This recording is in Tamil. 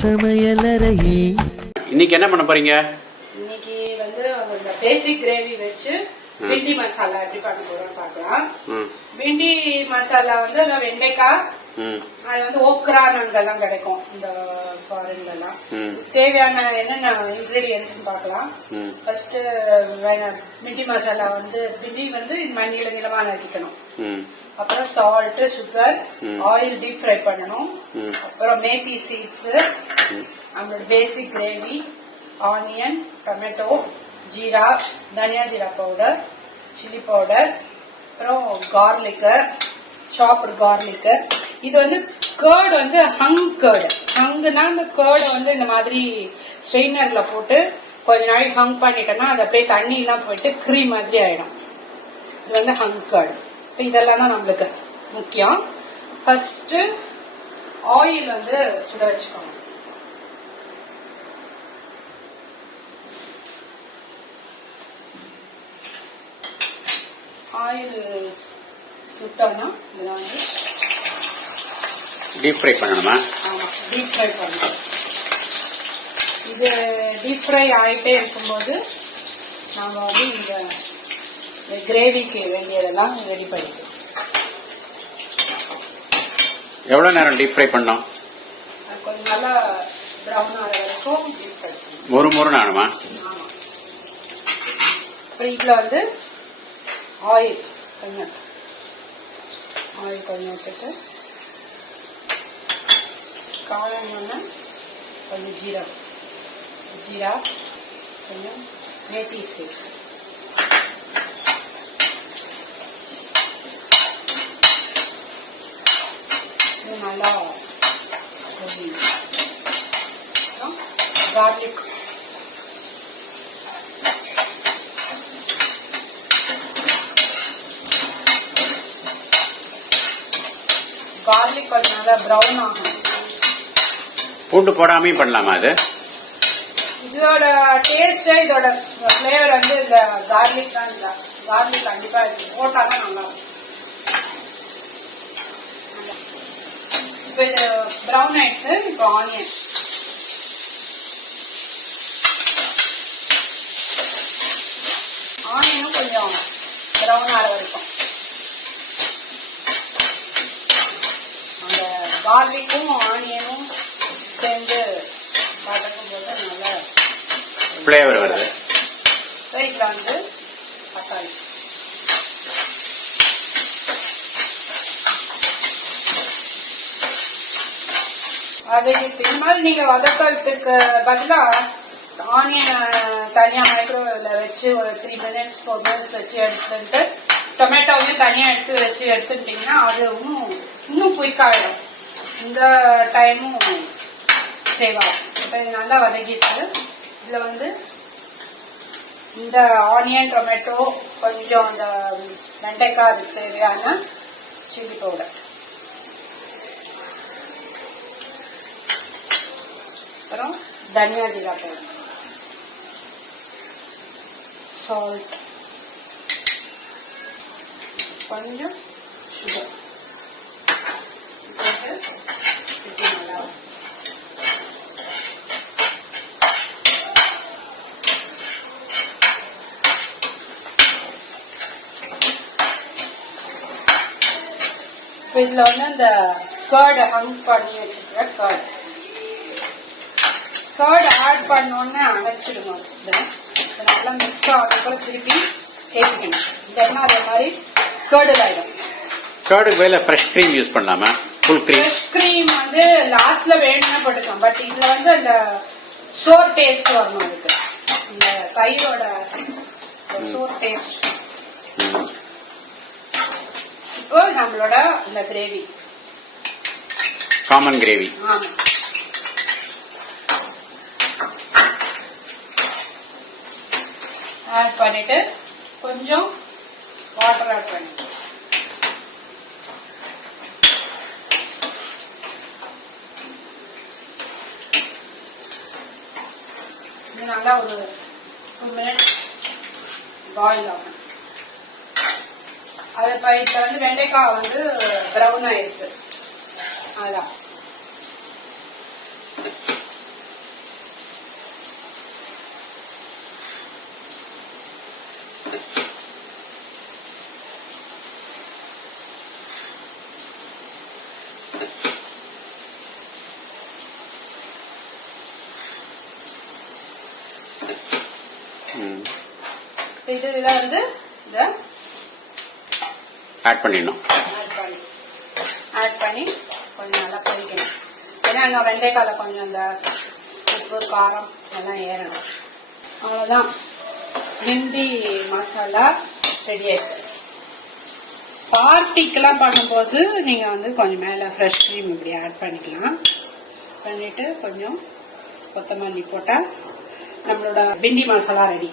சமையலறையே. இன்னைக்கு என்ன பண்ண போறீங்க? இன்னைக்கு வந்து இந்த பேசிக் கிரேவி வச்சு பிண்டி மசாலா எப்படி பண்ண போறோம்னு பார்க்கலாம். பிண்டி மசாலா வந்து வெண்டைக்காய், அது வந்து ஓக்ரானங்கெல்லாம் கிடைக்கும் இந்த ஃபாரின்ல எல்லாம். தேவையான என்னென்ன இன்கிரீடியன்ஸ் பார்க்கலாம். ஃபர்ஸ்ட் பிண்டி மசாலா வந்து பிண்டி வந்து நீள நீளமா நறுக்கணும். அப்புறம் salt, sugar, oil deep fry பண்ணணும். அப்புறம் மேத்தி சீட்ஸ், நம்மளோட பேசிக் கிரேவி, ஆனியன், டொமேட்டோ, ஜீரா, தனியா ஜீரா பவுடர், சில்லி பவுடர், அப்புறம் கார்லிக்கு, சாப்டு கார்லிக்கு. இது வந்து கர்ட் வந்து ஹங் கர்டு. ஹங்குனா இந்த கர்டை வந்து இந்த மாதிரி ஸ்ட்ரெயினர்ல போட்டு கொஞ்ச நாளைக்கு ஹங் பண்ணிட்டோம்னா அது அப்படியே தண்ணி எல்லாம் போயிட்டு கிரீம் மாதிரி ஆயிடும். இது வந்து ஹங் கர்டு. இதெல்லாம் தான் நம்மளுக்கு முக்கியம். ஃபர்ஸ்ட் ஆயில் வந்து சுட வச்சுக்கோங்க. ஆயில் சுட்டோம்னா இதெல்லாம் வந்து டீப் ஃப்ரை பண்ணணுமா? ஆமா, டீப் ஃப்ரை பண்ணணும். இது டீப் ஃப்ரை ஆகிட்டே இருக்கும்போது நாம வந்து இந்த கிரேவிக்கு வேண்டியதெல்லாம் ரெடி பண்ணிக்கலாம். எவ்வளவு நேரம் டீப் ஃப்ரை பண்ணோம்? கொஞ்சம் நல்லா ப்ரௌன் ஆகிற வரைக்கும் டீப் ஃப்ரை பண்ணணும். ஒரு ஆணுமா? ஆமா. அப்புறம் இதுல வந்து ஆயில் கொஞ்சம் விட்டுட்டு காலம்னா கொஞ்சம் ஜீரா, கொஞ்சம் மேத்தி சீட்ஸ், நல்லா கார்லிக், கார்லிக் கொஞ்சம் நல்லா ப்ரௌன் ஆகும். பூண்டு போடாமையும் பண்ணலாமா? அது இதோட டேஸ்ட், இதோட ஃபிளேவர் வந்து இந்த கார்லிக் தான். இந்த கார்லிக் கண்டிப்பா போட்டாதான் நல்லா இருக்கும். இப்ப இது ப்ரௌன் ஆயிடுச்சு. இப்போ ஆனியன், ஆனியனும் கொஞ்சம் ப்ரௌன் ஆகிற வரைக்கும். அந்த கார்லிக்கும் ஆனியனும் சேர்ந்து வதக்கும் போது நல்லா ஃபிளேவர் வருது. இதுல வந்து தக்காளி, அது இந்த மாதிரி நீங்க வதக்கிறதுக்கு பதிலா ஆனியன் தனியா மைக்ரோவேவ்ல வச்சு ஒரு 3 minutes 4 minutes வச்சு எடுத்துட்டு டொமேட்டோவையும் தனியா எடுத்துட்டீங்கன்னா அது இன்னும் குயிக் ஆயிடும். இந்த டைமும் சேவ் ஆகும். இப்ப இது நல்லா வதக்கிட்டு இதுல வந்து இந்த ஆனியன், டொமேட்டோ, கொஞ்சம் அந்த வெண்டைக்காய், அதுக்கு தேவையான சில்லி பவுடர், அப்புறம் தனியா ஜீரா பவுடர், சால்ட், கொஞ்சம் சுகர் நல்லா இதுல வந்து இந்த கர்ட் ஹங் பண்ணி வச்சிருக்க கர்ட் ஆட் பண்ணோன்னு அடைச்சிடுங்க. நல்லா மிக்ஸ் ஆகிறதுக்குள்ள திருப்பி தேய்க்கணும். இல்லைன்னா அதே மாதிரி கர்டு ஆயிடும். கர்டுக்கு பதிலா ஃப்ரெஷ் கிரீம் யூஸ் பண்ணலாமா? Full cream? ஃப்ரெஷ் கிரீம் வந்து லாஸ்ட்ல வேணும்னா போட்டுக்கலாம். பட் இதுல வந்து அந்த சோர் டேஸ்ட் வரணும். அதுக்கு இந்த தயிரோட சோர் டேஸ்ட். இப்போ நம்மளோட இந்த கிரேவி, காமன் கிரேவி, ஆட் பண்ணிட்டு கொஞ்சம் வாட்டர் ஆட் பண்ணிட்டு இது நல்லா ஒரு 2 minutes பாயில் ஆகும். அது இப்ப வந்து வெண்டைக்காய் வந்து பிரவுன் ஆயிருக்கு. அதான் இதுல வந்து இத ஆட் பண்ணிடணும். ஆட் பண்ணி கொஞ்சம் நல்லா பொரிக்கணும். ஏன்னா இந்த வெண்டைக்கால கொஞ்சம் அந்த உப்பு காரம் எல்லாம் ஏறணும். அவ்வளவுதான், பிண்டி மசாலா ரெடி ஆயிடுச்சு. பார்ட்டிக்கெல்லாம் பண்ணும்போது நீங்க வந்து கொஞ்சம் மேல ஃப்ரெஷ் கிரீம் இப்படி ஆட் பண்ணிக்கலாம். பண்ணிட்டு கொஞ்சம் கொத்தமல்லி போட்டா நம்மளோட பிண்டி மசாலா ரெடி.